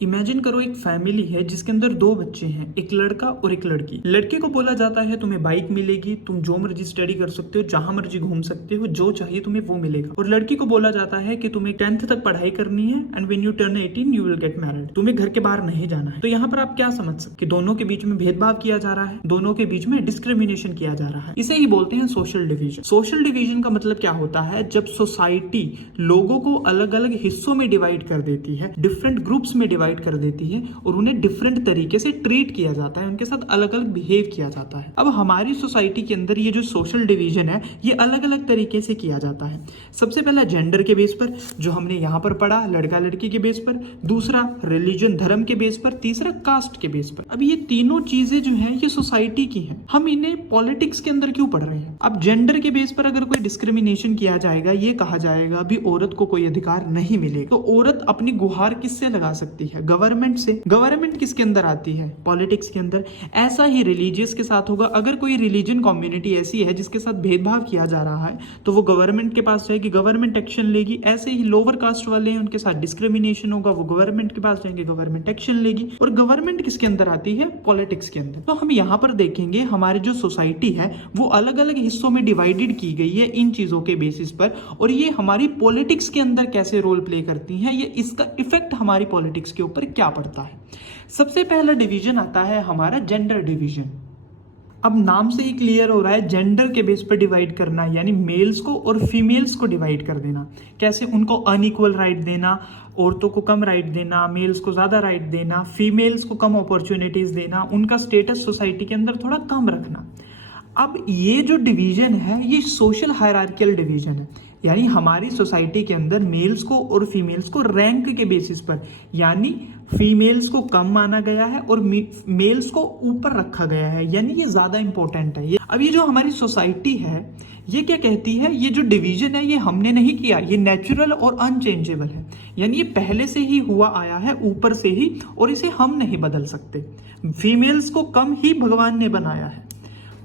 Imagine करो एक family है जिसके अंदर दो बच्चे हैं, एक लड़का और एक लड़की। लड़के को बोला जाता है तुम्हें बाइक मिलेगी, तुम जो मर्जी स्टडी कर सकते हो, जहां मर्जी घूम सकते हो, जो चाहिए तुम्हें वो मिलेगा। और लड़की को बोला जाता है कि तुम्हें 10th तक पढ़ाई करनी है and when U turn 18 you will get married, तुम्हें घर के बाहर नहीं जाना है। तो यहाँ पर आप क्या समझ सकते कि दोनों के बीच में भेदभाव किया जा रहा है, दोनों के बीच में डिस्क्रिमिनेशन किया जा रहा है। इसे ही बोलते हैं सोशल डिवीजन। सोशल डिवीजन का मतलब क्या होता है? जब सोसाइटी लोगों को अलग अलग हिस्सों में डिवाइड कर देती है, डिफरेंट ग्रुप्स में डिवाइड कर देती है और उन्हें डिफरेंट तरीके से ट्रीट किया जाता है, उनके साथ अलग अलग बिहेव किया जाता है। अब हमारी सोसाइटी के अंदर ये जो सोशल डिवीजन है ये अलग अलग तरीके से किया जाता है। सबसे पहला जेंडर के बेस पर, जो हमने यहाँ पर पढ़ा, लड़का लड़की के बेस पर। दूसरा रिलीजन, धर्म के बेस पर। तीसरा कास्ट के बेस पर। अब ये तीनों चीजें जो है ये सोसाइटी की है, हम इन्हें पॉलिटिक्स के अंदर क्यों पढ़ रहे हैं? अब जेंडर के बेस पर अगर कोई डिस्क्रिमिनेशन किया जाएगा, ये कहा जाएगा अभी औरत को कोई अधिकार नहीं मिलेगा, तो औरत अपनी गुहार किससे लगा सकती है? गवर्नमेंट से। गवर्नमेंट किसके अंदर आती है? पॉलिटिक्स के अंदर। ऐसा ही रिलीजियस के साथ होगा। अगर कोई रिलीजन कम्युनिटी ऐसी है जिसके साथ भेदभाव किया जा रहा है तो वो गवर्नमेंट के पास जाएगी, गवर्नमेंट एक्शन लेगी। ऐसे ही लोअर कास्ट वाले हैं, उनके साथ डिस्क्रिमिनेशन होगा, वो गवर्नमेंट के पास जाएंगे, गवर्नमेंट एक्शन लेगी। और गवर्नमेंट किसके अंदर आती है? पॉलिटिक्स के अंदर। तो हम यहाँ पर देखेंगे हमारी जो सोसाइटी है वो अलग अलग हिस्सों में डिवाइडेड की गई है इन चीजों के बेसिस पर, और ये हमारी पॉलिटिक्स के अंदर कैसे रोल प्ले करती हैं, ये इसका इफेक्ट हमारी पॉलिटिक्स के ऊपर क्या पड़ता है। सबसे पहला डिवीजन आता है हमारा जेंडर डिवीजन। अब नाम से ही क्लियर हो रहा है, जेंडर के बेस पर डिवाइड करना, यानी मेल्स को और फीमेल्स को डिवाइड कर देना। कैसे? उनको अनइक्वल राइट देना, औरतों को कम राइट देना, मेल्स को ज़्यादा राइट देना, फीमेल्स को कम अपॉर्चुनिटीज़ देना, उनका स्टेटस सोसाइटी के अंदर थोड़ा कम रखना। अब ये जो डिवीजन है ये सोशल हायरार्कियल डिवीजन है, यानी हमारी सोसाइटी के अंदर मेल्स को और फीमेल्स को रैंक के बेसिस पर, यानी फीमेल्स को कम माना गया है और मेल्स को ऊपर रखा गया है, यानी ये ज़्यादा इंपॉर्टेंट है। अब ये जो हमारी सोसाइटी है ये क्या कहती है? ये जो डिवीजन है ये हमने नहीं किया, ये नेचुरल और अनचेंजेबल है, यानी ये पहले से ही हुआ आया है ऊपर से ही, और इसे हम नहीं बदल सकते। फीमेल्स को कम ही भगवान ने बनाया है,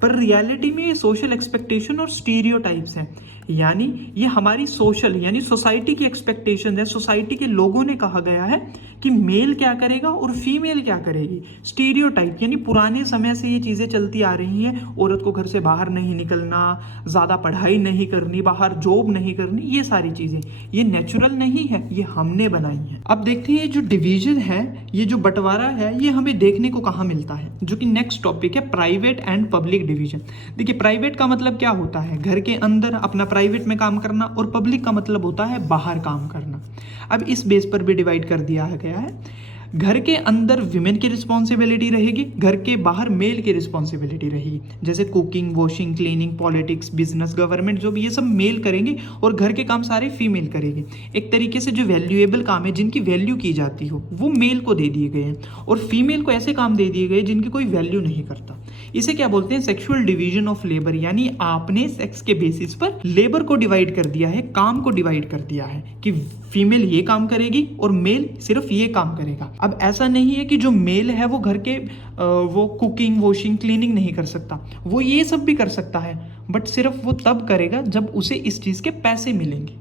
पर रियलिटी में ये सोशल एक्सपेक्टेशन और स्टीरियोटाइप्स हैं, यानी ये हमारी सोशल यानी सोसाइटी की एक्सपेक्टेशन है। सोसाइटी के लोगों ने कहा गया है कि मेल क्या करेगा और फीमेल क्या करेगी। स्टीरियोटाइप यानी पुराने समय से ये चीज़ें चलती आ रही हैं, औरत को घर से बाहर नहीं निकलना, ज़्यादा पढ़ाई नहीं करनी, बाहर जॉब नहीं करनी, ये सारी चीज़ें ये नेचुरल नहीं है, ये हमने बनाई है। अब देखते हैं ये जो डिवीजन है, ये जो बंटवारा है, ये हमें देखने को कहाँ मिलता है, जो कि नेक्स्ट टॉपिक है प्राइवेट एंड पब्लिक डिवीजन। देखिए प्राइवेट का मतलब क्या होता है? घर के अंदर अपना प्राइवेट में काम करना, और पब्लिक का मतलब होता है बाहर काम करना। अब इस बेस पर भी डिवाइड कर दिया गया है। घर के अंदर विमेन की रिस्पॉन्सिबिलिटी रहेगी, घर के बाहर मेल की रिस्पॉन्सिबिलिटी रहेगी। जैसे cooking, washing, cleaning, politics, business, government, जो भी ये सब मेल करेंगे और घर के काम सारे फीमेल करेंगे। एक तरीके से जो वैल्यूएबल काम है, जिनकी वैल्यू की जाती हो, वो मेल को दे दिए गए हैं, और फीमेल को ऐसे काम दे दिए गए जिनकी कोई वैल्यू नहीं करता। इसे क्या बोलते हैं? सेक्सुअल डिवीजन ऑफ लेबर, यानी आपने सेक्स के बेसिस पर लेबर को डिवाइड कर दिया है, काम को डिवाइड कर दिया है कि फीमेल ये काम करेगी और मेल सिर्फ ये काम करेगा। अब ऐसा नहीं है कि जो मेल है वो घर के वो कुकिंग, वॉशिंग, क्लीनिंग नहीं कर सकता, वो ये सब भी कर सकता है, बट सिर्फ वो तब करेगा जब उसे इस चीज़ के पैसे मिलेंगे।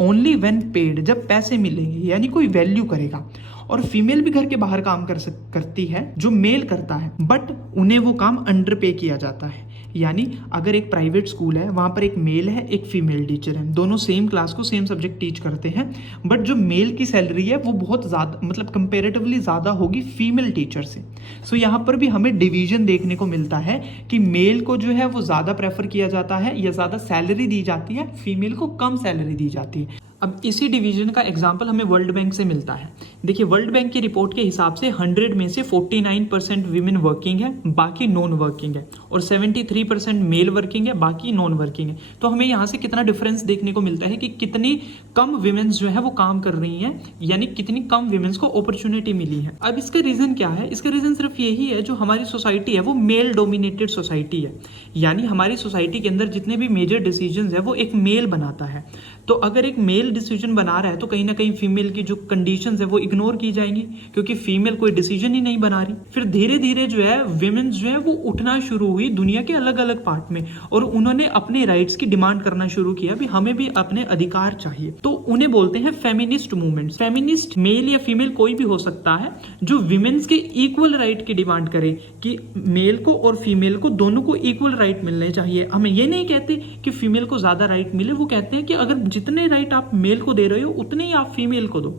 ओनली व्हेन पेड, जब पैसे मिलेंगे, यानी कोई वैल्यू करेगा। और फीमेल भी घर के बाहर काम करती है जो मेल करता है, बट उन्हें वो काम अंडर पे किया जाता है। यानी अगर एक प्राइवेट स्कूल है, वहाँ पर एक मेल है, एक फीमेल टीचर है, दोनों सेम क्लास को सेम सब्जेक्ट टीच करते हैं, बट जो मेल की सैलरी है वो बहुत ज़्यादा, मतलब कंपेरेटिवली ज़्यादा होगी फीमेल टीचर से। सो यहाँ पर भी हमें डिवीजन देखने को मिलता है कि मेल को जो है वो ज़्यादा प्रेफर किया जाता है या ज़्यादा सैलरी दी जाती है, फीमेल को कम सैलरी दी जाती है। अब इसी डिवीजन का एग्जाम्पल हमें वर्ल्ड बैंक से मिलता है। देखिए वर्ल्ड बैंक की रिपोर्ट के हिसाब से 100 में से 49% वीमेन वर्किंग है, बाकी नॉन वर्किंग है, और 73% मेल वर्किंग है, बाकी नॉन वर्किंग है। तो हमें यहाँ से कितना डिफरेंस देखने को मिलता है कि कितनी कम वीमेन्स जो है वो काम कर रही हैं, यानी कितनी कम वीमेन्स को अपॉर्चुनिटी मिली है। अब इसका रीजन क्या है? इसका रीजन सिर्फ यही है, जो हमारी सोसाइटी है वो मेल डोमिनेटेड सोसाइटी है, यानी हमारी सोसाइटी के अंदर जितने भी मेजर डिसीजंस है वो एक मेल बनाता है। तो अगर एक मेल मेल डिसीजन बना रहा है तो कहीं ना कहीं फीमेल की जो कंडीशंस है वो इग्नोर की जाएंगी, क्योंकि फीमेल कोई डिसीजन ही नहीं बना रही। फिर धीरे धीरे जो है विमेन्स जो है वो उठना शुरू हुई दुनिया के अलग अलग पार्ट में, और उन्होंने अपने राइट्स की डिमांड करना शुरू किया, भी हमें भी अपने अधिकार चाहिए। तो उन्हें बोलते हैं फेमिनिस्ट मूवमेंट। फेमिनिस्ट मेल या फीमेल कोई भी हो सकता है जो विमेन्स के इक्वल राइट की डिमांड करे कि मेल को और फीमेल को दोनों को इक्वल राइट मिलने चाहिए। हमें ये नहीं कहते कि फीमेल को ज्यादा राइट मिले, वो कहते हैं कि अगर जितने राइट आप मेल को दे रहे हो उतने ही आप फीमेल को दो।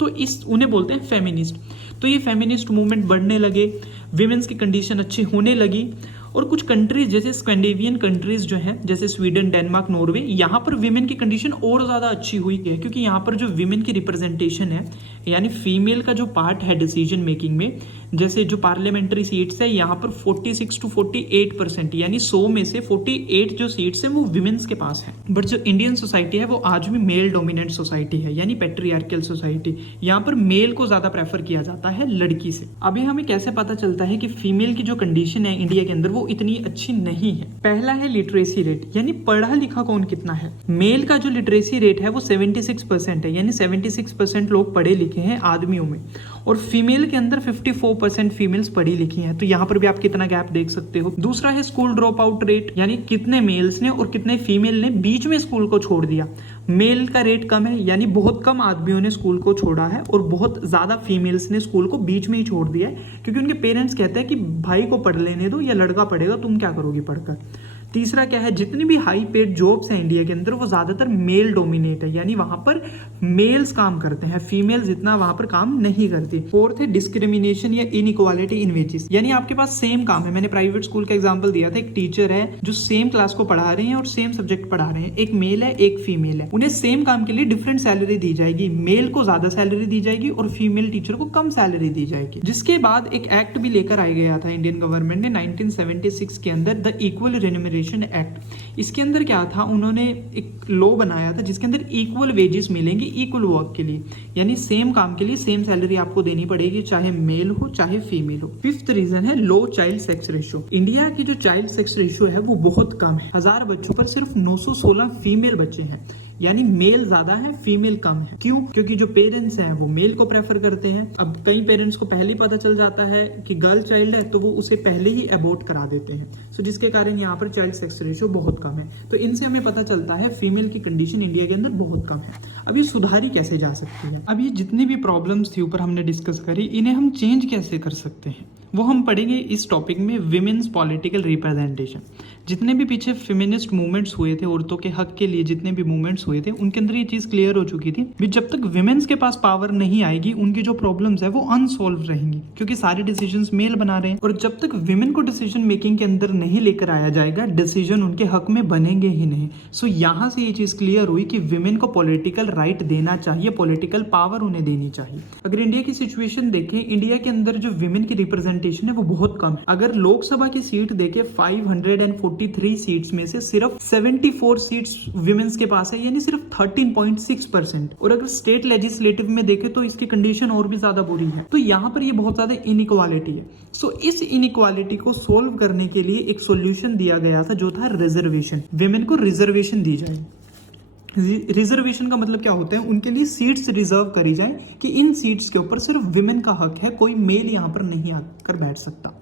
तो उन्हें बोलते हैं फेमिनिस्ट। तो ये फेमिनिस्ट मूवमेंट बढ़ने लगे, विमेन्स की कंडीशन अच्छी होने लगी, और कुछ कंट्रीज जैसे स्कैंडिनेवियन कंट्रीज जो हैं जैसे स्वीडन, डेनमार्क, नॉर्वे, यहाँ पर विमेन की कंडीशन और ज़्यादा अच्छी हुई है, क्योंकि यहाँ पर जो विमेन की रिप्रेजेंटेशन है यानी फीमेल का जो पार्ट है डिसीजन मेकिंग में, जैसे जो पार्लियामेंट्री सीट्स है यहाँ पर 46 to 48% यानी 100 में से 48 जो सीट्स हैं वो विमेन्स के पास है। बट जो इंडियन सोसाइटी है वो आज भी मेल डोमिनेंट सोसाइटी है, यानी पैट्रियार्कल सोसाइटी। यहाँ पर मेल को ज़्यादा प्रेफर किया जाता है लड़की से। अभी हमें कैसे पता चलता है कि फीमेल की जो कंडीशन है इंडिया के अंदर वो इतनी अच्छी नहीं है? पहला है लिटरेसी रेट, यानी पढ़ा लिखा कौन कितना है। मेल का जो लिटरेसी रेट है वो 76% है, यानी 76% लोग पढ़े लिखे हैं आदमियों में, और फीमेल के अंदर 54% फीमेल्स पढ़ी लिखी हैं। तो यहाँ पर भी आप कितना गैप देख सकते हो। दूसरा है स्कूल ड्रॉप आउट रेट, यानी कितने मेल्स ने और कितने फीमेल ने बीच में स्कूल को छोड़ दिया। मेल का रेट कम है, यानी बहुत कम आदमियों ने स्कूल को छोड़ा है और बहुत ज़्यादा फीमेल्स ने स्कूल को बीच में ही छोड़ दिया है, क्योंकि उनके पेरेंट्स कहते हैं कि भाई को पढ़ लेने दो या लड़का पढ़ेगा, तुम क्या करोगी पढ़कर। तीसरा क्या है, जितनी भी हाई पेड जॉब्स हैं इंडिया के अंदर वो ज़्यादातर मेल डोमिनेट है, यानी वहाँ पर मेल्स काम करते हैं, फीमेल्स इतना वहाँ पर काम नहीं करती। फोर्थ है डिस्क्रिमिनेशन या इनइक्वालिटी इन वेजेस, यानी आपके पास सेम काम है। मैंने प्राइवेट स्कूल का एग्जांपल दिया था, एक टीचर है जो सेम क्लास को पढ़ा रहे हैं और सेम सब्जेक्ट पढ़ा रहे हैं, एक मेल है एक फीमेल है, उन्हें सेम काम के लिए डिफरेंट सैलरी दी जाएगी। मेल को ज्यादा सैलरी दी जाएगी और फीमेल टीचर को कम सैलरी दी जाएगी। जिसके बाद एक एक्ट भी लेकर आया गया था इंडियन गवर्नमेंट ने 1976 के अंदर, द इक्वल रेम्यूनरेशन एक्ट। इसके अंदर क्या था, उन्होंने एक लॉ बनाया था जिसके अंदर इक्वल वेजेस मिलेंगे इक्वल वर्क के लिए, यानी सेम काम के लिए सेम सैलरी आपको देनी पड़ेगी, चाहे मेल हो चाहे फीमेल हो। फिफ्थ रीजन है लो चाइल्ड सेक्स रेशियो। इंडिया की जो चाइल्ड सेक्स रेशियो है वो बहुत कम है, 1000 बच्चों पर सिर्फ 916 फीमेल बच्चे हैं, यानी मेल ज्यादा है फीमेल कम है। क्यों? क्योंकि जो पेरेंट्स हैं वो मेल को प्रेफर करते हैं। अब कई पेरेंट्स को पहले ही पता चल जाता है कि गर्ल चाइल्ड है तो वो उसे पहले ही अबॉर्ट करा देते हैं, सो जिसके कारण यहाँ पर चाइल्ड सेक्स रेशियो बहुत कम है। तो इनसे हमें पता चलता है फीमेल की कंडीशन इंडिया के अंदर बहुत कम है। अब ये सुधारी कैसे जा सकती है? अब ये जितनी भी प्रॉब्लम्स थी ऊपर हमने डिस्कस करी, इन्हें हम चेंज कैसे कर सकते हैं वो हम पढ़ेंगे इस टॉपिक में, विमेन्स पॉलिटिकल रिप्रेजेंटेशन। जितने भी पीछे फेमिनिस्ट मूवमेंट्स हुए थे, औरतों के हक के लिए जितने भी मूवमेंट्स हुए थे, उनके अंदर ये चीज क्लियर हो चुकी थी भी जब तक विमेन्स के पास पावर नहीं आएगी उनकी जो प्रॉब्लम्स है वो अनसॉल्व रहेंगी, क्योंकि सारे डिसीजंस मेल बना रहे हैं। और जब तक विमेन को डिसीजन मेकिंग के अंदर नहीं लेकर आया जाएगा, डिसीजन उनके हक में बनेंगे ही नहीं। सो यहाँ से ये चीज क्लियर हुई कि विमेन को पॉलिटिकल राइट देना चाहिए, पॉलिटिकल पावर उन्हें देनी चाहिए। अगर इंडिया की सिचुएशन देखें, इंडिया के अंदर जो विमेन की रिप्रेजेंटेशन है वो बहुत कम है। अगर लोकसभा की सीट देखें 543 सीट्स में से सिर्फ 74 सीट्स विमेन्स के पास है, यानी सिर्फ 13.6%। और अगर स्टेट लेजिस्लेटिव में देखें तो इसकी कंडीशन और भी ज्यादा बुरी है। तो यहाँ पर ये बहुत ज्यादा इनइक्वालिटी है। सो इस इनइक्वालिटी को सोल्व करने के लिए एक सोल्यूशन दिया गया था जो था रिजर्वेशन। विमेन को रिजर्वेशन दी जाए। रिजर्वेशन का मतलब क्या होता है, उनके लिए सीट्स रिजर्व करी जाए कि इन सीट्स के ऊपर सिर्फ विमेन का हक है, कोई मेल यहाँ पर नहीं आकर बैठ सकता।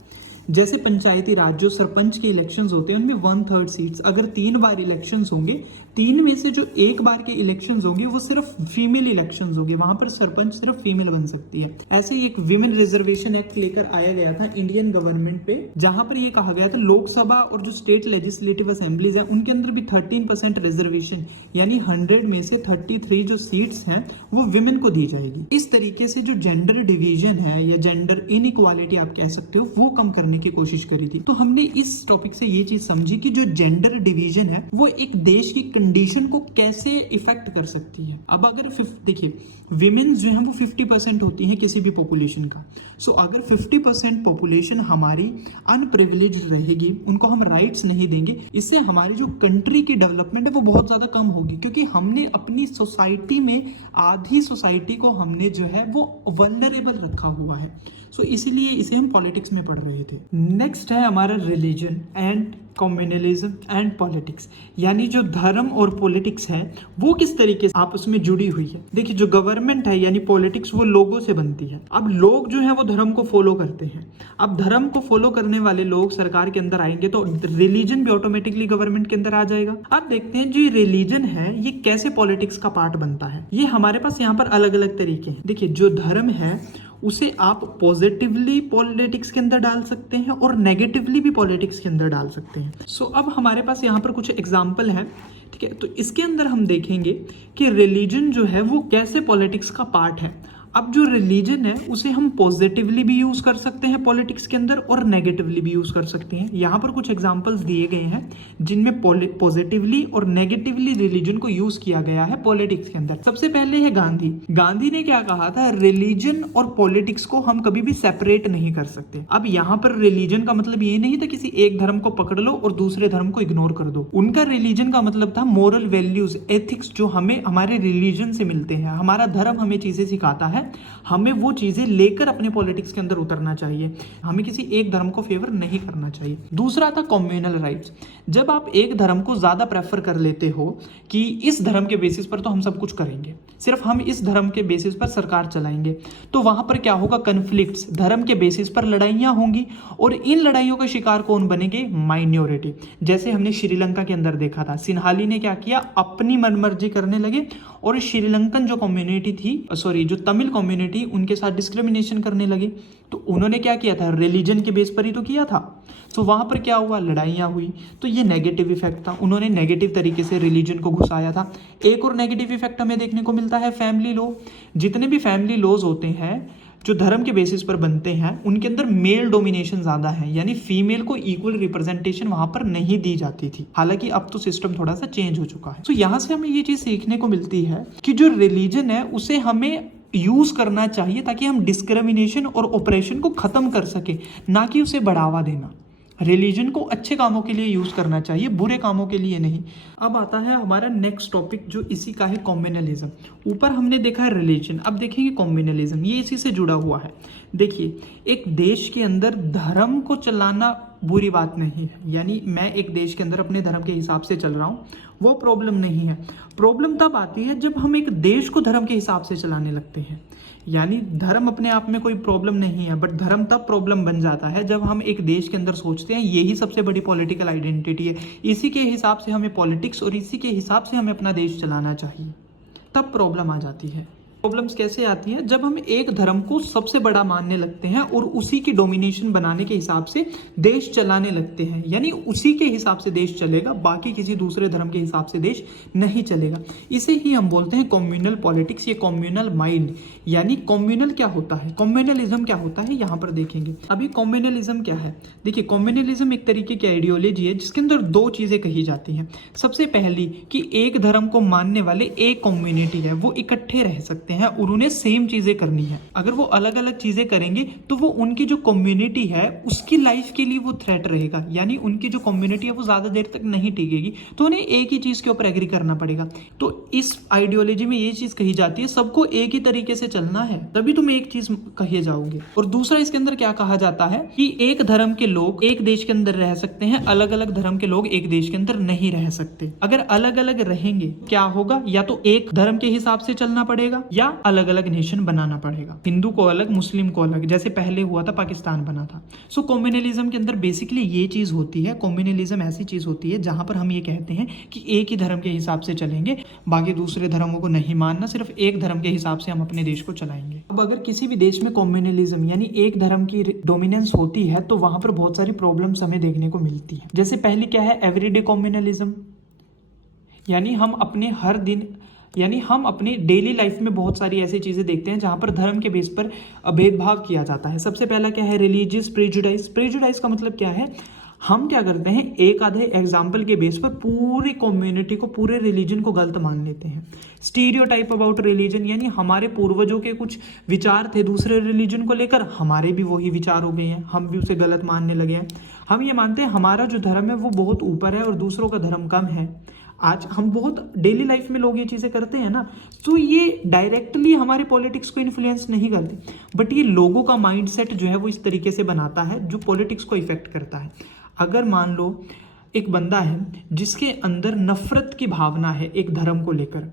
जैसे पंचायती राज जो सरपंच के इलेक्शंस होते हैं उनमें 1/3 सीट्स, अगर 3 बार इलेक्शंस होंगे, 3 में से जो 1 बार के इलेक्शंस होंगे वो सिर्फ फीमेल इलेक्शंस होंगे, वहां पर सरपंच सिर्फ फीमेल बन सकती है। ऐसे ही एक विमेन रिजर्वेशन एक्ट लेकर आया गया था इंडियन गवर्नमेंट पे, जहां पर ये कहा गया था लोकसभा और जो स्टेट लेजिस्लेटिव असेंबलीज है उनके अंदर भी 13% रिजर्वेशन, यानी 100 में से 33 जो सीट्स हैं वो विमेन को दी जाएगी। इस तरीके से जो जेंडर डिवीजन है या जेंडर इनइक्वालिटी आप कह सकते हो वो कम करने की कोशिश करी थी। तो हमने इस टॉपिक से ये चीज समझी कि जो जेंडर डिवीजन है वो एक देश की कंडीशन को कैसे इफेक्ट कर सकती है। अब अगर देखिए विमेन्स जो है वो 50% होती हैं किसी भी पॉपुलेशन का। सो अगर 50% पॉपुलेशन हमारी अनप्रिविलेज्ड रहेगी, उनको हम राइट्स नहीं देंगे, इससे हमारी जो कंट्री की डेवलपमेंट है वो बहुत ज्यादा कम होगी, क्योंकि हमने अपनी सोसाइटी में आधी सोसाइटी को हमने जो है वो वल्नरेबल रखा हुआ है। सो इसीलिए इसे हम पॉलिटिक्स में पढ़ रहे थे। नेक्स्ट है हमारा religion and communalism and politics, यानी जो धर्म और पॉलिटिक्स है वो किस तरीके से आपस में जुड़ी हुई है। देखिए जो गवर्नमेंट है यानी पॉलिटिक्स वो लोगों से बनती है। अब लोग जो है वो धर्म को फॉलो करते हैं। अब धर्म को फॉलो करने वाले लोग सरकार के अंदर आएंगे तो रिलीजन भी ऑटोमेटिकली गवर्नमेंट के अंदर आ जाएगा। अब देखते हैं जो रिलीजन है ये कैसे पॉलिटिक्स का पार्ट बनता है। ये हमारे पास यहाँ पर अलग अलग तरीके हैं। देखिए जो धर्म है उसे आप पॉजिटिवली पॉलिटिक्स के अंदर डाल सकते हैं और नेगेटिवली भी पॉलिटिक्स के अंदर डाल सकते हैं। सो अब हमारे पास यहाँ पर कुछ एग्जाम्पल हैं, ठीक है। तो इसके अंदर हम देखेंगे कि रिलीजन जो है वो कैसे पॉलिटिक्स का पार्ट है। अब जो रिलीजन है उसे हम पॉजिटिवली भी यूज कर सकते हैं पॉलिटिक्स के अंदर और नेगेटिवली भी यूज कर सकते हैं। यहाँ पर कुछ एग्जांपल्स दिए गए हैं जिनमें पॉजिटिवली और नेगेटिवली रिलीजन को यूज किया गया है पॉलिटिक्स के अंदर। सबसे पहले है गांधी। गांधी ने क्या कहा था, रिलीजन और पॉलिटिक्स को हम कभी भी सेपरेट नहीं कर सकते। अब यहाँ पर रिलीजन का मतलब ये नहीं था किसी एक धर्म को पकड़ लो और दूसरे धर्म को इग्नोर कर दो। उनका रिलीजन का मतलब था मोरल वैल्यूज, एथिक्स जो हमें हमारे रिलीजन से मिलते हैं। हमारा धर्म हमें चीजें सिखाता है, हमें वो चीजें लेकर अपने पॉलिटिक्स के अंदर उतरना चाहिए। हमें किसी एक धर्म को फेवर नहीं करना चाहिए। दूसरा था कम्युनल राइट्स। जब आप एक धर्म को ज्यादा प्रेफर कर लेते हो कि इस धर्म के बेसिस पर तो हम सब कुछ करेंगे, सिर्फ हम इस धर्म के बेसिस पर सरकार चलाएंगे, तो वहां पर क्या होगा, कन्फ्लिक्ट्स, धर्म के बेसिस पर लड़ाइयां होंगी और इन लड़ाइयों का शिकार कौन बनेंगे, माइनॉरिटी। जैसे हमने श्रीलंका के अंदर देखा था, सिन्हाली ने क्या किया, अपनी मनमर्जी करने लगे और श्रीलंकन जो कम्युनिटी थी, जो तमिल कम्युनिटी, उनके साथ डिस्क्रिमिनेशन करने लगे। तो उन्होंने क्या किया था, रिलीजन के बेस पर ही तो किया था। तो वहां पर क्या हुआ, लड़ाइयां हुई। तो ये नेगेटिव इफेक्ट था, उन्होंने नेगेटिव तरीके से रिलीजन को घुसाया था। एक और नेगेटिव इफेक्ट हमें देखने को मिलता है फैमिली लॉ। जितने भी फैमिली लॉज होते हैं जो धर्म के बेसिस पर बनते हैं उनके अंदर मेल डोमिनेशन ज्यादा है, यानी फीमेल को इक्वल रिप्रेजेंटेशन वहां पर नहीं दी जाती थी। हालांकि अब तो सिस्टम थोड़ा सा चेंज हो चुका है। तो यहाँ से हमें ये चीज सीखने को मिलती है कि जो रिलीजन है उसे हमें यूज करना चाहिए ताकि हम डिस्क्रिमिनेशन और ऑपरेशन को खत्म कर सके, ना कि उसे बढ़ावा देना। रिलीजन को अच्छे कामों के लिए यूज करना चाहिए, बुरे कामों के लिए नहीं। अब आता है हमारा नेक्स्ट टॉपिक जो इसी का है, कम्युनलिज्म। ऊपर हमने देखा है रिलीजन, अब देखेंगे कम्युनलिज्म, ये इसी से जुड़ा हुआ है। देखिए एक देश के अंदर धर्म को चलाना बुरी बात नहीं है, यानी मैं एक देश के अंदर अपने धर्म के हिसाब से चल रहा हूँ, वो प्रॉब्लम नहीं है। प्रॉब्लम तब आती है जब हम एक देश को धर्म के हिसाब से चलाने लगते हैं। यानी धर्म अपने आप में कोई प्रॉब्लम नहीं है, बट धर्म तब प्रॉब्लम बन जाता है जब हम एक देश के अंदर सोचते हैं यही सबसे बड़ी पॉलिटिकल आइडेंटिटी है, इसी के हिसाब से हमें पॉलिटिक्स और इसी के हिसाब से हमें अपना देश चलाना चाहिए, तब प्रॉब्लम आ जाती है। प्रॉब्लम्स कैसे आती हैं, जब हम एक धर्म को सबसे बड़ा मानने लगते हैं और उसी की डोमिनेशन बनाने के हिसाब से देश चलाने लगते हैं, यानी उसी के हिसाब से देश चलेगा, बाकी किसी दूसरे धर्म के हिसाब से देश नहीं चलेगा। इसे ही हम बोलते हैं कम्युनल पॉलिटिक्स, ये कम्युनल माइंड। यानी कम्युनल क्या होता है, कम्युनलिज्म क्या होता है, यहाँ पर देखेंगे। अभी कम्युनलिज्म क्या है, देखिए कम्युनलिज्म एक तरीके की आइडियोलॉजी है जिसके अंदर दो चीजें कही जाती हैं। सबसे पहली कि एक धर्म को मानने वाले एक कम्युनिटी है वो इकट्ठे रह सकते हैं और उन्हें सेम चीजें करनी है। अगर वो अलग अलग चीजें करेंगे तो वो उनकी जो कम्युनिटी है उसकी लाइफ के लिए वो थ्रेट रहेगा, यानी उनकी जो कम्युनिटी है वो ज्यादा देर तक नहीं टिकेगी, तो उन्हें एक ही चीज के ऊपर एग्री करना पड़ेगा। तो इस आइडियोलॉजी में ये चीज कही जाती है सबको एक ही तरीके से चलना है, तभी तुम एक चीज कहे जाओगे। और दूसरा इसके अंदर क्या कहा जाता है कि एक धर्म के लोग एक देश के अंदर रह सकते हैं, अलग अलग धर्म के लोग एक देश के अंदर नहीं रह सकते। अगर अलग अलग रहेंगे क्या होगा, या तो एक धर्म के हिसाब से चलना पड़ेगा या अलग अलग नेशन बनाना पड़ेगा, हिंदू को अलग मुस्लिम को अलग, जैसे पहले हुआ था पाकिस्तान बना था। सो कम्युनलिज्म के अंदर बेसिकली ये चीज होती है। कम्युनलिज्म ऐसी चीज होती है जहां पर हम ये कहते हैं कि एक ही धर्म के हिसाब से चलेंगे, बाकी दूसरे धर्मों को नहीं मानना, सिर्फ एक धर्म के हिसाब से हम अपने देश को चलाएंगे। अब अगर किसी भी देश में कम्युनलिज्म यानी एक धर्म की डोमिनेंस होती है तो वहां पर बहुत सारी प्रॉब्लम्स हमें देखने को मिलती है। जैसे पहली क्या है, एवरीडे कम्युनलिज्म, यानी हम अपनी डेली लाइफ में बहुत सारी ऐसी चीजें देखते हैं जहां पर धर्म के बेस पर भेदभाव किया जाता है। सबसे पहला क्या है, रिलीजियस प्रेजुडाइज। प्रेजुडाइज का मतलब क्या है, हम क्या करते हैं एक आधे एग्जाम्पल के बेस पर पूरी कम्युनिटी को, पूरे रिलीजन को गलत मान लेते हैं। स्टीरियोटाइप अबाउट रिलीजन, यानी हमारे पूर्वजों के कुछ विचार थे दूसरे रिलीजन को लेकर, हमारे भी वही विचार हो गए हैं, हम भी उसे गलत मानने लगे हैं। हम ये मानते हैं हमारा जो धर्म है वो बहुत ऊपर है और दूसरों का धर्म कम है। आज हम बहुत डेली लाइफ में लोग ये चीजें करते हैं ना, तो ये डायरेक्टली हमारे पॉलिटिक्स को इन्फ्लुएंस नहीं करते, बट ये लोगों का माइंडसेट जो है वो इस तरीके से बनाता है जो पॉलिटिक्स को इफेक्ट करता है। अगर मान लो एक बंदा है जिसके अंदर नफरत की भावना है एक धर्म को लेकर।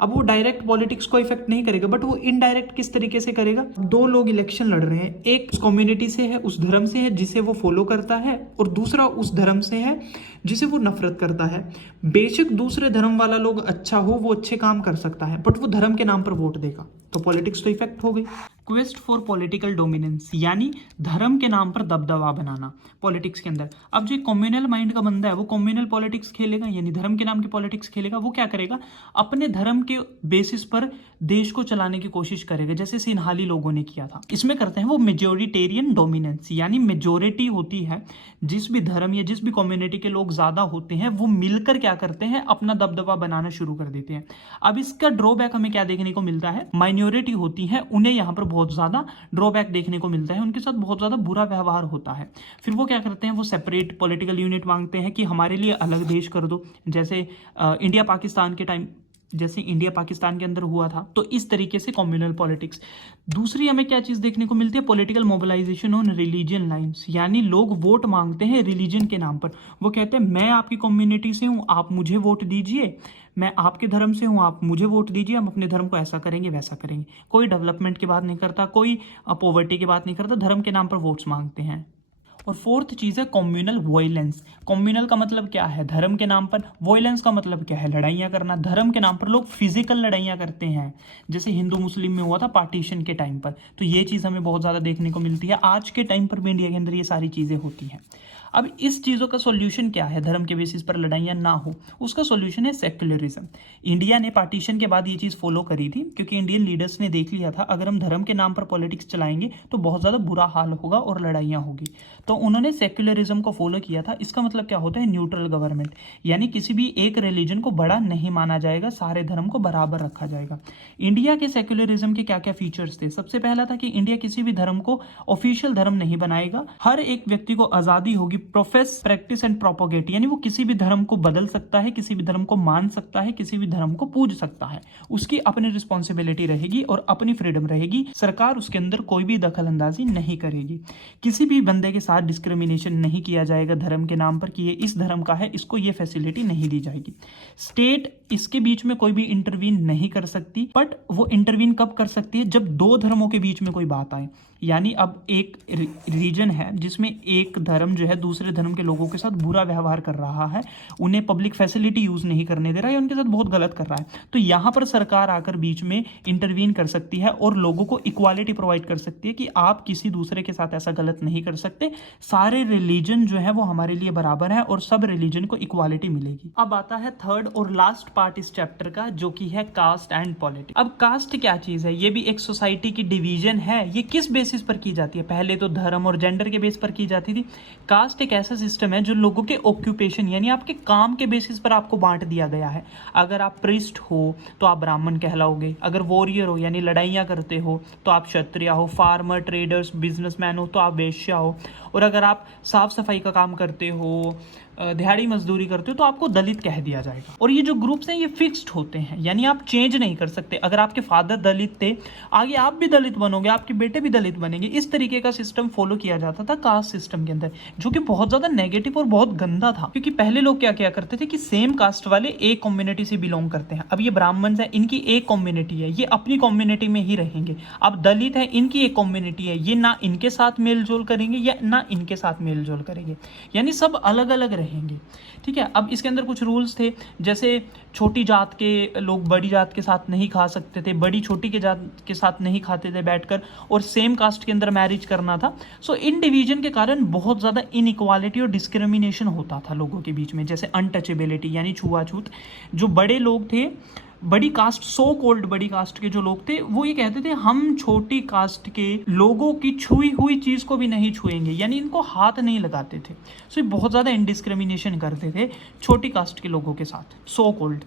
अब वो डायरेक्ट पॉलिटिक्स को इफेक्ट नहीं करेगा, बट वो इनडायरेक्ट किस तरीके से करेगा। दो लोग इलेक्शन लड़ रहे हैं, एक उस कम्युनिटी से है, उस धर्म से है जिसे वो फॉलो करता है, और दूसरा उस धर्म से है जिसे वो नफरत करता है। बेशक दूसरे धर्म वाला लोग अच्छा हो, वो अच्छे काम कर सकता है, बट वो धर्म के नाम पर वोट देगा, तो पॉलिटिक्स तो इफेक्ट हो गई। क्वेस्ट फॉर पॉलिटिकल डोमिनेंस, यानी धर्म के नाम पर दबदबा बनाना पॉलिटिक्स के अंदर। अब जो कम्युनल माइंड का बंदा है वो कम्युनल पॉलिटिक्स खेलेगा, यानी धर्म के नाम की पॉलिटिक्स खेलेगा। वो क्या करेगा, अपने धर्म के बेसिस पर देश को चलाने की कोशिश करेगा, जैसे सिन्हाली लोगों ने किया था। इसमें करते हैं वो मेजोरिटेरियन डोमिनेंस, यानी मेजोरिटी होती है, जिस भी धर्म या जिस भी कम्युनिटी के लोग ज्यादा होते हैं वो मिलकर क्या करते हैं, अपना दबदबा बनाना शुरू कर देते हैं। अब इसका ड्रॉबैक हमें क्या देखने को मिलता है, माइनॉरिटी होती है उन्हें यहाँ पर बहुत ज्यादा ड्रॉबैक देखने को मिलता है, उनके साथ बहुत ज्यादा बुरा व्यवहार होता है। फिर वो क्या करते हैं, वो सेपरेट पॉलिटिकल यूनिट मांगते हैं कि हमारे लिए अलग देश कर दो, जैसे इंडिया पाकिस्तान के टाइम, जैसे इंडिया पाकिस्तान के अंदर हुआ था। तो इस तरीके से कम्युनल पॉलिटिक्स। दूसरी हमें क्या चीज देखने को मिलती है, political mobilisation on religion lines, यानी लोग वोट मांगते हैं रिलीजन के नाम पर। वो कहते हैं मैं आपकी कम्युनिटी से हूं, आप मुझे वोट दीजिए, मैं आपके धर्म से हूं, आप मुझे वोट दीजिए, हम अपने धर्म को ऐसा करेंगे वैसा करेंगे। कोई डेवलपमेंट की बात नहीं करता, कोई पॉवर्टी की बात नहीं करता, धर्म के नाम पर वोट्स मांगते हैं। और फोर्थ चीज है कम्युनल वॉयलेंस। कम्युनल का मतलब क्या है, धर्म के नाम पर। वॉयलेंस का मतलब क्या है, लड़ाइयाँ करना। धर्म के नाम पर लोग फिजिकल लड़ाइयाँ करते हैं, जैसे हिंदू मुस्लिम में हुआ था पार्टीशन के टाइम पर। तो ये चीज़ हमें बहुत ज़्यादा देखने को मिलती है, आज के टाइम पर भी इंडिया के अंदर ये सारी चीज़ें होती हैं। अब इस चीज़ों का सॉल्यूशन क्या है, धर्म के बेसिस पर लड़ाइयाँ ना हो, उसका सॉल्यूशन है सेक्युलरिज्म। इंडिया ने पार्टीशन के बाद ये चीज़ फॉलो करी थी, क्योंकि इंडियन लीडर्स ने देख लिया था अगर हम धर्म के नाम पर पॉलिटिक्स चलाएंगे तो बहुत ज़्यादा बुरा हाल होगा और लड़ाइयाँ होगी। तो उन्होंने सेक्युलरिज्म को फॉलो किया था। इसका मतलब क्या होता है, न्यूट्रल गवर्नमेंट, यानी किसी भी एक रिलीजन को बड़ा नहीं माना जाएगा, सारे धर्म को बराबर रखा जाएगा। इंडिया के सेक्युलरिज्म के क्या क्या फीचर्स थे, सबसे पहला था कि इंडिया किसी भी धर्म को ऑफिशियल धर्म नहीं बनाएगा। हर एक व्यक्ति को आज़ादी होगी प्रोफेस, प्रैक्टिस एंड प्रोपोगेट, यानी वो किसी भी धर्म को बदल सकता है, किसी भी धर्म को मान सकता है, किसी भी धर्म को पूज सकता है। उसकी अपनी रिस्पॉन्सिबिलिटी रहेगी और अपनी फ्रीडम रहेगी, सरकार उसके अंदर कोई भी दखल अंदाजी नहीं करेगी। किसी भी बंदे के साथ डिस्क्रिमिनेशन नहीं किया जाएगा धर्म के नाम पर कि ये इस धर्म का है, इसको ये फैसिलिटी नहीं दी जाएगी। स्टेट इसके बीच में कोई भी इंटरवीन नहीं कर सकती, बट वो इंटरवीन कब कर सकती है, जब दो धर्मों के बीच में कोई बात आए। यानी अब एक रीजन है जिसमें एक धर्म जो है दूसरे धर्म के लोगों के साथ बुरा व्यवहार कर रहा है, उन्हें पब्लिक फैसिलिटी यूज नहीं करने दे रहा है, उनके साथ बहुत गलत कर रहा है, तो यहाँ पर सरकार आकर बीच में इंटरवीन कर सकती है और लोगों को इक्वालिटी प्रोवाइड कर सकती है कि आप किसी दूसरे के साथ ऐसा गलत नहीं कर सकते, सारे रिलीजन जो है वो हमारे लिए बराबर है और सब रिलीजन को इक्वालिटी मिलेगी। अब आता है थर्ड और लास्ट पार्ट इस चैप्टर का, जो कि है कास्ट एंड पॉलिटिक्स। अब कास्ट क्या चीज है, ये भी एक सोसाइटी की डिवीजन है। ये किस बेसिस पर की जाती है, पहले तो धर्म और जेंडर के बेस पर की जाती थी। कास्ट एक ऐसा सिस्टम है जो लोगों के ऑक्यूपेशन यानी आपके काम के बेसिस पर आपको बांट दिया गया है। अगर आप प्रिस्ट हो तो आप ब्राह्मण कहलाओगे, अगर वॉरियर हो यानी लड़ाइयाँ करते हो तो आप क्षत्रिय हो, फार्मर, ट्रेडर्स, बिजनेसमैन हो तो आप वैश्य हो, और अगर आप साफ सफाई का काम करते हो, दिहाड़ी मजदूरी करते हो तो आपको दलित कह दिया जाएगा। और ये जो ग्रुप्स हैं ये फिक्स्ड होते हैं, यानी आप चेंज नहीं कर सकते। अगर आपके फादर दलित थे, आगे आप भी दलित बनोगे, आपके बेटे भी दलित बनेंगे। इस तरीके का सिस्टम फॉलो किया जाता था कास्ट सिस्टम के अंदर, जो कि बहुत ज्यादा नेगेटिव और बहुत गंदा था। क्योंकि पहले लोग क्या किया करते थे कि सेम कास्ट वाले एक कम्युनिटी से बिलोंग करते हैं। अब ये ब्राह्मण है, इनकी एक कम्युनिटी है, ये अपनी कम्युनिटी में ही रहेंगे। अब दलित है, इनकी एक कम्युनिटी है, ये ना इनके साथ मेल जोल करेंगे या ना इनके साथ मेल जोल करेंगे, यानी सब अलग अलग रहेंगे। ठीक है। अब इसके अंदर कुछ रूल्स थे, जैसे छोटी जात के लोग बड़ी जात के साथ नहीं खा सकते थे, बड़ी छोटी के जात के साथ नहीं खाते थे बैठकर, और सेम कास्ट के अंदर मैरिज करना था। सो इन डिवीजन के कारण बहुत ज़्यादा इनइक्वालिटी और डिस्क्रिमिनेशन होता था लोगों के बीच में, जैसे अनटचेबिलिटी यानी छुआछूत। जो बड़े लोग थे, बड़ी कास्ट, सो कॉल्ड बड़ी कास्ट के जो लोग थे, वो ये कहते थे हम छोटी कास्ट के लोगों की छुई हुई चीज़ को भी नहीं छुएंगे, यानी इनको हाथ नहीं लगाते थे। सो ये बहुत ज़्यादा इनडिस्क्रिमिनेशन करते थे छोटी कास्ट के लोगों के साथ, सो कॉल्ड।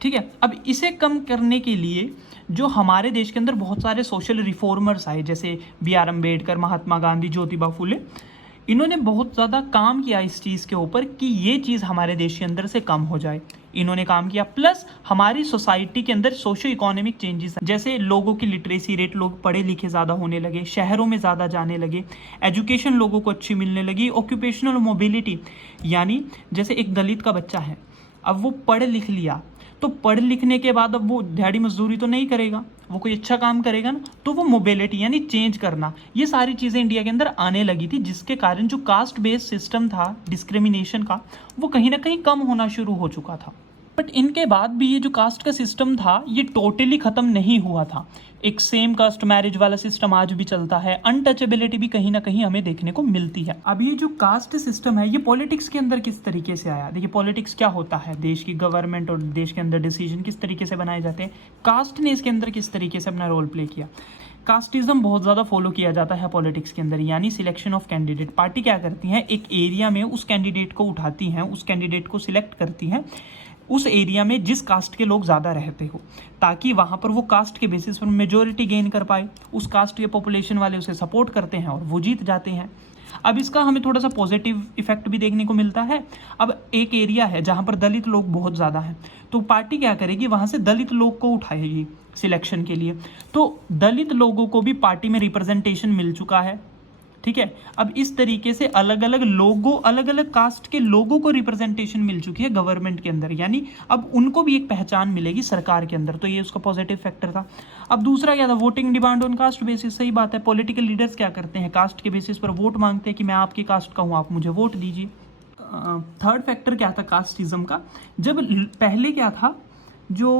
ठीक है। अब इसे कम करने के लिए जो हमारे देश के अंदर बहुत सारे सोशल रिफॉर्मर्स आए, जैसे B.R. अम्बेडकर, महात्मा गांधी, ज्योतिबा फुले, इन्होंने बहुत ज़्यादा काम किया इस चीज़ के ऊपर कि ये चीज़ हमारे देश के अंदर से कम हो जाए। इन्होंने काम किया, प्लस हमारी सोसाइटी के अंदर सोशो इकोनॉमिक चेंजेस, जैसे लोगों की लिटरेसी रेट, लोग पढ़े लिखे ज़्यादा होने लगे, शहरों में ज़्यादा जाने लगे, एजुकेशन लोगों को अच्छी मिलने लगी, ऑक्यूपेशनल मोबिलिटी, यानी जैसे एक दलित का बच्चा है, अब वो पढ़ लिख लिया, तो पढ़ लिखने के बाद अब वो दिहाड़ी मजदूरी तो नहीं करेगा, वो कोई अच्छा काम करेगा ना, तो वो मोबिलिटी यानी चेंज करना, ये सारी चीज़ें इंडिया के अंदर आने लगी थी, जिसके कारण जो कास्ट बेस्ड सिस्टम था डिस्क्रिमिनेशन का, वो कहीं ना कहीं कम होना शुरू हो चुका था। बट इनके बाद भी ये जो कास्ट का सिस्टम था ये टोटली ख़त्म नहीं हुआ था। एक सेम कास्ट मैरिज वाला सिस्टम आज भी चलता है, अनटचेबिलिटी भी कहीं ना कहीं हमें देखने को मिलती है। अब ये जो कास्ट सिस्टम है ये पॉलिटिक्स के अंदर किस तरीके से आया, देखिए पॉलिटिक्स क्या होता है, देश की गवर्नमेंट और देश के अंदर डिसीजन किस तरीके से बनाए जाते हैं, कास्ट ने इसके अंदर किस तरीके से अपना रोल प्ले किया। कास्टिज्म बहुत ज़्यादा फॉलो किया जाता है पॉलिटिक्स के अंदर, यानी सिलेक्शन ऑफ कैंडिडेट। पार्टी क्या करती है, एक एरिया में उस कैंडिडेट को उठाती हैं, उस कैंडिडेट को सिलेक्ट करती हैं उस एरिया में जिस कास्ट के लोग ज़्यादा रहते हो, ताकि वहाँ पर वो कास्ट के बेसिस पर मेजोरिटी गेन कर पाए, उस कास्ट के पॉपुलेशन वाले उसे सपोर्ट करते हैं और वो जीत जाते हैं। अब इसका हमें थोड़ा सा पॉजिटिव इफेक्ट भी देखने को मिलता है। अब एक एरिया है जहाँ पर दलित लोग बहुत ज़्यादा हैं, तो पार्टी क्या करेगी, वहाँ से दलित लोग को उठाएगी सिलेक्शन के लिए, तो दलित लोगों को भी पार्टी में रिप्रेजेंटेशन मिल चुका है, ठीक है। अब इस तरीके से अलग अलग लोगों, अलग अलग कास्ट के लोगों को रिप्रेजेंटेशन मिल चुकी है गवर्नमेंट के अंदर, यानी अब उनको भी एक पहचान मिलेगी सरकार के अंदर, तो ये उसका पॉजिटिव फैक्टर था। अब दूसरा क्या था, voting demand on caste basis. सही बात है, पॉलिटिकल लीडर्स क्या करते हैं, कास्ट के बेसिस पर वोट मांगते हैं कि मैं आपकी कास्ट का हूँ, आप मुझे वोट दीजिए। थर्ड फैक्टर क्या था कास्टिज्म का, जब पहले क्या था, जो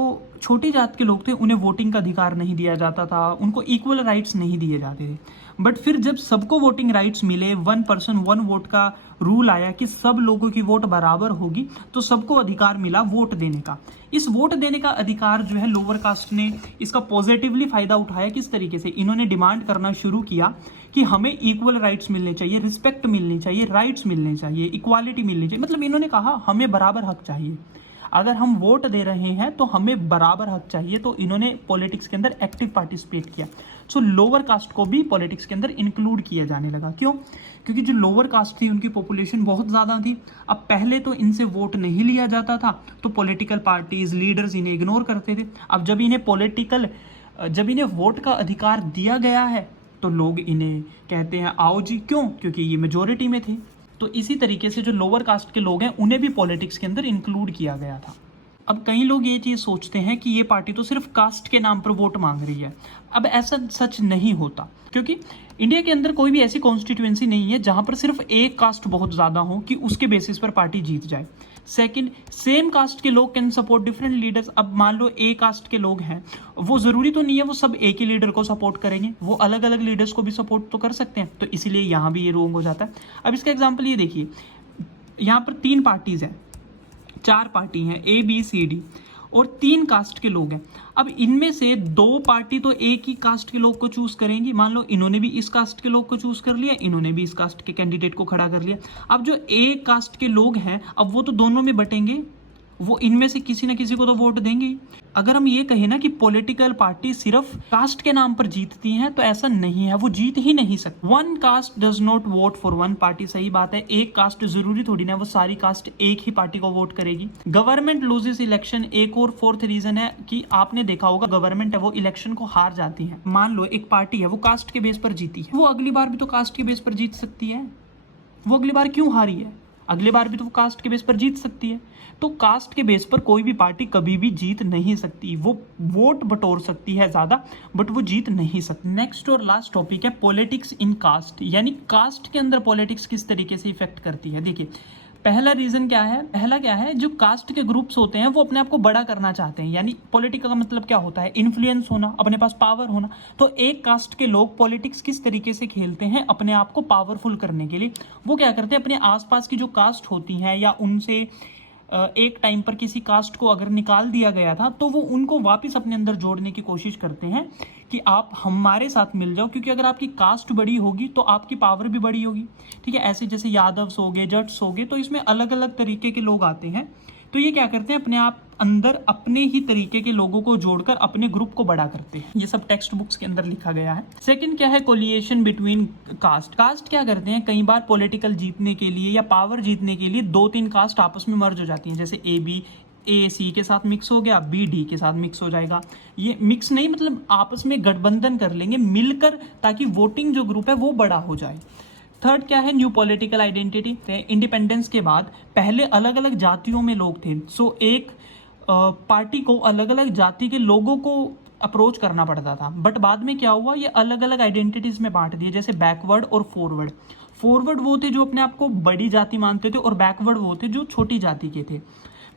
छोटी जात के लोग थे उन्हें वोटिंग का अधिकार नहीं दिया जाता था, उनको इक्वल राइट्स नहीं दिए जाते थे। बट फिर जब सबको वोटिंग राइट्स मिले, 1 पर्सन 1 वोट का रूल आया कि सब लोगों की वोट बराबर होगी, तो सबको अधिकार मिला वोट देने का। इस वोट देने का अधिकार जो है लोअर कास्ट ने इसका पॉजिटिवली फ़ायदा उठाया। किस तरीके से, इन्होंने डिमांड करना शुरू किया कि हमें इक्वल राइट्स मिलने चाहिए, रिस्पेक्ट मिलनी चाहिए, राइट्स मिलने चाहिए, इक्वालिटी मिलनी चाहिए। मतलब इन्होंने कहा हमें बराबर हक चाहिए, अगर हम वोट दे रहे हैं तो हमें बराबर हक चाहिए। तो इन्होंने पॉलिटिक्स के अंदर एक्टिव पार्टिसिपेट किया। सो लोअर कास्ट को भी पॉलिटिक्स के अंदर इंक्लूड किया जाने लगा। क्यों? क्योंकि जो लोअर कास्ट थी उनकी पॉपुलेशन बहुत ज़्यादा थी। अब पहले तो इनसे वोट नहीं लिया जाता था, तो पॉलिटिकल पार्टीज, लीडर्स इन्हें इग्नोर करते थे। अब जब इन्हें वोट का अधिकार दिया गया है तो लोग इन्हें कहते हैं आओ जी। क्यों? क्योंकि ये मेजोरिटी में थे। तो इसी तरीके से जो लोअर कास्ट के लोग हैं उन्हें भी पॉलिटिक्स के अंदर इंक्लूड किया गया था। अब कई लोग ये चीज़ सोचते हैं कि ये पार्टी तो सिर्फ कास्ट के नाम पर वोट मांग रही है। अब ऐसा सच नहीं होता, क्योंकि इंडिया के अंदर कोई भी ऐसी कॉन्स्टिट्यूएंसी नहीं है जहां पर सिर्फ एक कास्ट बहुत ज़्यादा हो कि उसके बेसिस पर पार्टी जीत जाए। सेकंड, सेम कास्ट के लोग कैन सपोर्ट डिफरेंट लीडर्स। अब मान लो ए कास्ट के लोग हैं, वो ज़रूरी तो नहीं है वो सब एक ही लीडर को सपोर्ट करेंगे, वो अलग अलग लीडर्स को भी सपोर्ट तो कर सकते हैं। तो इसीलिए यहाँ भी ये रोंग हो जाता है। अब इसका एग्जाम्पल ये देखिए, यहाँ पर 3 पार्टीज़ हैं, 4 पार्टी हैं, A B C D, और 3 कास्ट के लोग हैं। अब इनमें से 2 पार्टी तो एक ही कास्ट के लोग को चूज करेंगी। मान लो इन्होंने भी इस कास्ट के लोग को चूज कर लिया, इन्होंने भी इस कास्ट के कैंडिडेट को खड़ा कर लिया। अब जो एक कास्ट के लोग हैं, अब वो तो दोनों में बटेंगे, वो इनमें से किसी ना किसी को तो वोट देंगे। अगर हम ये कहें ना कि पॉलिटिकल पार्टी सिर्फ कास्ट के नाम पर जीतती हैं, तो ऐसा नहीं है, वो जीत ही नहीं सकती। 1 caste does not vote for 1 party. सही बात है, एक कास्ट जरूरी थोड़ी ना वो सारी कास्ट एक ही पार्टी को वोट करेगी। Government loses election. एक और 4th रीजन है कि आपने देखा होगा गवर्नमेंट है वो इलेक्शन को हार जाती है। मान लो एक पार्टी है वो कास्ट के बेस पर जीती है, वो अगली बार भी तो कास्ट के बेस पर जीत सकती है। वो अगली बार क्यों हारी है? अगली बार भी तो वो कास्ट के बेस पर जीत सकती है। तो कास्ट के बेस पर कोई भी पार्टी कभी भी जीत नहीं सकती। वो वोट बटोर सकती है ज़्यादा, बट वो जीत नहीं सकती। नेक्स्ट और लास्ट टॉपिक है पॉलिटिक्स इन कास्ट, यानी कास्ट के अंदर पॉलिटिक्स किस तरीके से इफेक्ट करती है। देखिए, पहला रीजन क्या है, पहला क्या है, जो कास्ट के ग्रुप्स होते हैं वो अपने आप को बड़ा करना चाहते हैं। यानी पॉलिटिक्स का मतलब क्या होता है, इन्फ्लुएंस होना, अपने पास पावर होना। तो एक कास्ट के लोग पॉलिटिक्स किस तरीके से खेलते हैं अपने आप को पावरफुल करने के लिए, वो क्या करते हैं, अपने आसपास की जो कास्ट होती हैं या उनसे एक टाइम पर किसी कास्ट को अगर निकाल दिया गया था, तो वो उनको वापस अपने अंदर जोड़ने की कोशिश करते हैं कि आप हमारे साथ मिल जाओ, क्योंकि अगर आपकी कास्ट बड़ी होगी तो आपकी पावर भी बड़ी होगी। ठीक है, ऐसे जैसे यादव्स हो गए, जट्स हो गए, तो इसमें अलग अलग तरीके के लोग आते हैं। तो ये क्या करते हैं, अपने आप अंदर अपने ही तरीके के लोगों को जोड़कर अपने ग्रुप को बड़ा करते हैं। ये सब टेक्स्ट बुक्स के अंदर लिखा गया है। सेकंड क्या है, कोलिएशन बिटवीन कास्ट। कास्ट क्या करते हैं, कई बार पॉलिटिकल जीतने के लिए या पावर जीतने के लिए 2-3 कास्ट आपस में मर्ज हो जाती हैं, जैसे AB ए सी के साथ मिक्स हो गया, बी डी के साथ मिक्स हो जाएगा। ये मिक्स नहीं मतलब आपस में गठबंधन कर लेंगे मिलकर, ताकि वोटिंग जो ग्रुप है वो बड़ा हो जाए। थर्ड क्या है, न्यू पॉलिटिकल आइडेंटिटी। इंडिपेंडेंस के बाद पहले अलग अलग जातियों में लोग थे, सो एक पार्टी को अलग अलग जाति के लोगों को अप्रोच करना पड़ता था। बट बाद में क्या हुआ, ये अलग अलग आइडेंटिटीज में बांट दिए, जैसे बैकवर्ड और फॉरवर्ड। फॉरवर्ड वो थे जो अपने आप को बड़ी जाति मानते थे, और बैकवर्ड वो थे जो छोटी जाति के थे।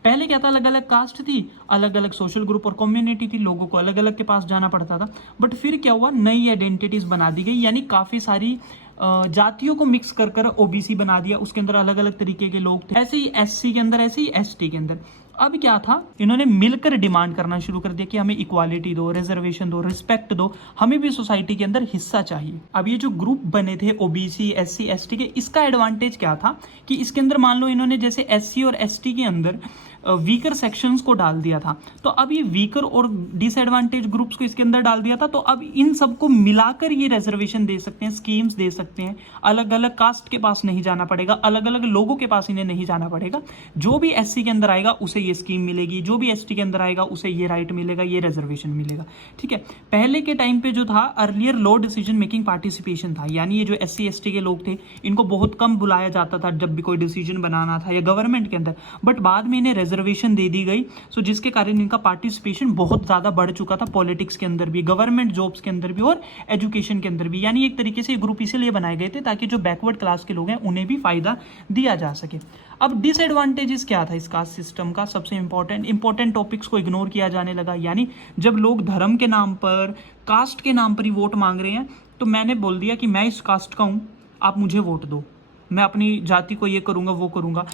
पहले क्या था, अलग अलग कास्ट थी, अलग अलग सोशल ग्रुप और कम्युनिटी थी, लोगों को अलग अलग के पास जाना पड़ता था। बट फिर क्या हुआ, नई आइडेंटिटीज बना दी गई, यानी काफ़ी सारी जातियों को मिक्स कर कर ओबीसी बना दिया, उसके अंदर अलग अलग तरीके के लोग थे। ऐसे ही एससी के अंदर, ऐसे ही एसटी के अंदर। अब क्या था, इन्होंने मिलकर डिमांड करना शुरू कर दिया कि हमें इक्वालिटी दो, रिजर्वेशन दो, रिस्पेक्ट दो, हमें भी सोसाइटी के अंदर हिस्सा चाहिए। अब ये जो ग्रुप बने थे ओबीसी, एससी, एसटी के, इसका एडवांटेज क्या था कि इसके अंदर मान लो इन्होंने जैसे एससी और एसटी के अंदर वीकर सेक्शंस को डाल दिया था, तो अब ये वीकर और डिसएडवांटेज ग्रुप्स को इसके अंदर डाल दिया था, तो अब इन सबको मिलाकर ये रिजर्वेशन दे सकते हैं, स्कीम्स दे सकते हैं। अलग अलग कास्ट के पास नहीं जाना पड़ेगा, अलग अलग लोगों के पास इन्हें नहीं जाना पड़ेगा। जो भी एससी के अंदर आएगा उसे ये स्कीम मिलेगी, जो भी एसटी के अंदर आएगा उसे ये राइट मिलेगा, ये रिजर्वेशन मिलेगा। ठीक है, पहले के टाइम पे जो था, अर्लियर लो डिसीजन मेकिंग पार्टिसिपेशन था, यानी ये जो एससी एसटी के लोग थे इनको बहुत कम बुलाया जाता था जब भी कोई डिसीजन बनाना था या गवर्नमेंट के अंदर। बट बाद में इन्हें रिजर्वेशन दे दी गई, सो जिसके कारण इनका पार्टिसिपेशन बहुत ज़्यादा बढ़ चुका था, पॉलिटिक्स के अंदर भी, गवर्नमेंट जॉब्स के अंदर भी और एजुकेशन के अंदर भी। यानी एक तरीके से ग्रुप इसलिए बनाए गए थे ताकि जो बैकवर्ड क्लास के लोग हैं उन्हें भी फायदा दिया जा सके। अब डिसएडवांटेजेस क्या था इस कास्ट सिस्टम का, सबसे इंपॉर्टेंट टॉपिक्स को इग्नोर किया जाने लगा। यानी जब लोग धर्म के नाम पर, कास्ट के नाम पर ही वोट मांग रहे हैं, तो मैंने बोल दिया कि मैं इस कास्ट का हूँ, आप मुझे वोट दो, मैं अपनी जाति को ये करूँगा वो करूँगा।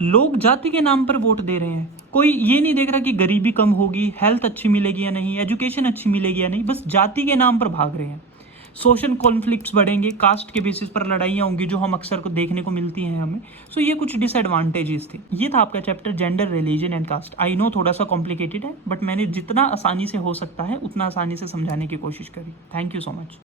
लोग जाति के नाम पर वोट दे रहे हैं, कोई ये नहीं देख रहा कि गरीबी कम होगी, हेल्थ अच्छी मिलेगी या नहीं, एजुकेशन अच्छी मिलेगी या नहीं, बस जाति के नाम पर भाग रहे हैं। सोशल कॉन्फ्लिक्ट्स बढ़ेंगे, कास्ट के बेसिस पर लड़ाइयाँ होंगी जो हम अक्सर को देखने को मिलती हैं हमें। सो ये कुछ डिसएडवांटेजेस थे। ये था आपका chapter gender, religion and caste. I know थोड़ा सा कॉम्प्लिकेटेड है, बट मैंने जितना आसानी से हो सकता है उतना आसानी से समझाने की कोशिश करी। Thank you so much.